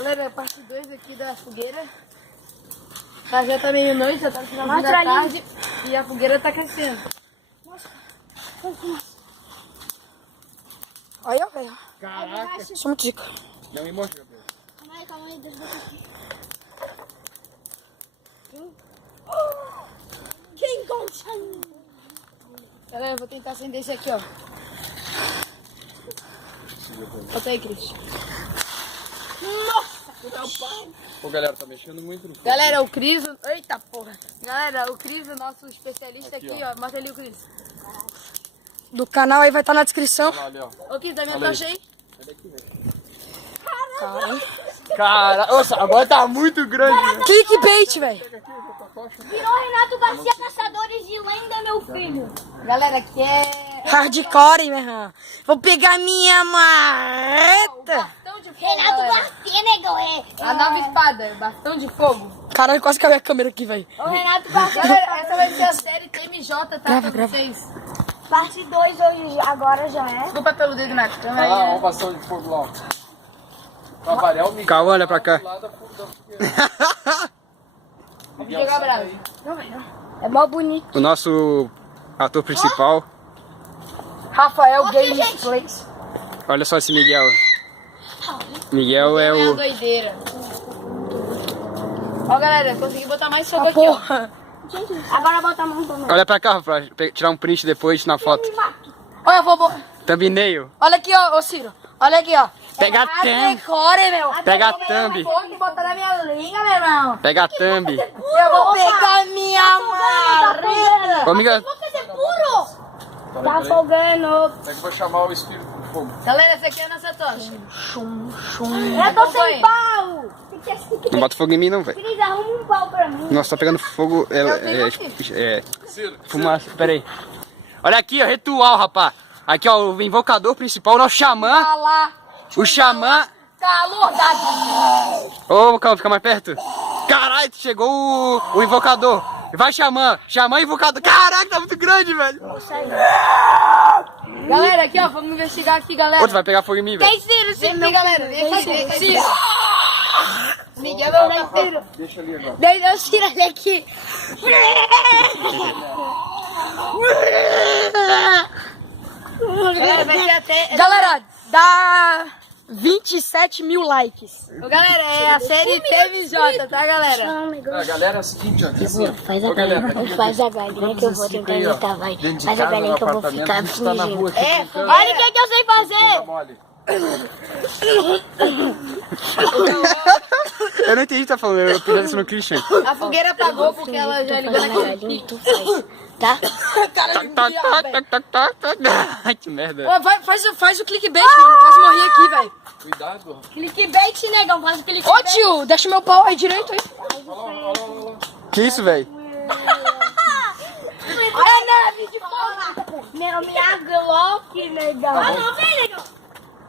Galera, a parte 2 aqui da fogueira. Já tá meia-noite, já tá no finalzinho da tarde e a fogueira tá crescendo. Olha, velho. Caraca. Sou muito zica. Não me mostra, Gabriel. Calma aí, Deus. Quem gosta? Galera, eu vou tentar acender esse aqui, ó. Bota aí, Cris. Ô, galera, tá mexendo muito no fogo. Galera, o Cris... Eita, porra. Galera, o Cris, o nosso especialista aqui, ó. Mostra ali o Cris. Do canal aí vai estar na descrição. Olha ali, ó. Ô, Cris, dá minha tocha aí. Sai daqui, velho. Cara, nossa, agora tá muito grande, velho. Clickbait, velho. Virou Renato Garcia, Caçadores de Lenda, meu filho. Galera, aqui é... Hardcore, meu irmão. Vou pegar minha marreta. Bastão de fogo, Renato galera. Garcia, negão, A nova espada, bastão de fogo. Caralho, quase caiu a câmera aqui, velho. O Renato Garcia. Galera, essa vai ser a série TMJ, tá? Grava, Pra grava. vocês. Parte 2 hoje, agora já é. Desculpa pelo dedo, Nath. Ah lá, ó, o bastão de fogo lá, ó. Pra variar o Miguel. Calma, olha pra cá. Lá da fogueira. Vamos jogar bravo. É mó bonito. O nosso ator principal. Rafael Ô, Games gente. Plays. Olha só esse Miguel. Miguel é É uma o... doideira. Ó, galera, consegui botar mais fogo Ah, aqui, ó. porra. Agora bota a mão pra mim. Olha pra cá, pra tirar um print depois na foto. Olha, eu vou... Thumbnail. Olha aqui, ó, ô Ciro. Olha aqui, ó. Pega a thumb. Decore, meu. Pega a thumb. Fogo e botar na minha língua, meu irmão. Pega a thumb. Eu vou pegar minha marreta. Ô, amiga, Vou fazer puro! Tá folgando. É que eu vou chamar o espírito do fogo. Galera, essa aqui é a nossa tocha. Eu tô sem pau! Tem que assistir. não bota fogo em mim não, velho. Cris, arruma um pau pra mim. Nossa, tá pegando fogo. Fumaça, pera aí. Olha aqui, ó, ritual, rapá. Aqui, ó, o invocador principal, o nosso xamã. Lá. O xamã. Calor da... Ô, calma, fica mais perto. Caralho, chegou o invocador. Vai, xamã. Xamã e invocador. Caraca, tá muito grande, velho. Galera, aqui, ó, vamos investigar aqui, galera. Outro vai pegar fogo em mim, velho. Tem Ciro, Vem Ciro. aqui, galera, vem aqui, vem aqui. Miguel é o inteiro. Deixa ali agora. Deixa eu tirar ele aqui. Galera, vai ter até... Galera, dá 27 mil likes. Ô, galera, é a série TMJ, tá, galera? A galera é o seguinte, ó. Aqui assim, ó. Faz Ô, a galera, galinha, aqui, faz a aqui, galinha quando que eu vocês vou ficam tentar aí, ó, imitar, vai. dentro de Faz a casa, galinha no que eu vou apartamento, ficar a gente tá na fingindo. rua aqui brincando. Olha o que eu sei fazer! Bunda mole. Eu não entendi o que tá falando, eu pedi isso no Christian. A fogueira apagou porque ela já ligou naquele... Tu faz, tá? Ai, que merda. Ó, faz o clickbait, mano. Quase morri aqui, velho. Cuidado. Clickbait, negão, faz o clickbait. Ô, tio, deixa meu pau aí direito aí. Que isso, velho? É neve de fora! Minha Glock, negão. Ah, não, vem, negão.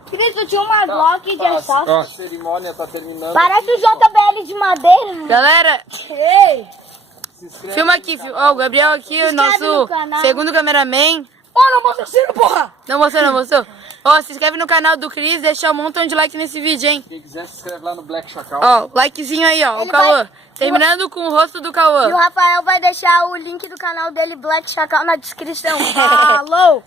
Cris, tu tinha uma Glock de assalto. Ó. A cerimônia tá terminando. Parece o JBL de madeira. Galera, Ei. Se inscreve filma aqui, ó, o Gabriel aqui, o inscreve nosso no canal. segundo cameraman. Ó, não mostra Ciro, porra. Não mostrou, não mostrou? Ó, se inscreve no canal do Cris, deixa um montão de like nesse vídeo, hein? Quem quiser se inscreve lá no Black Chacal. Ó, likezinho aí, ó, o Ele Cauã. vai- Terminando com o rosto do E o Cauã. Rafael vai deixar o link do canal dele, Black Chacal, na descrição. Falou!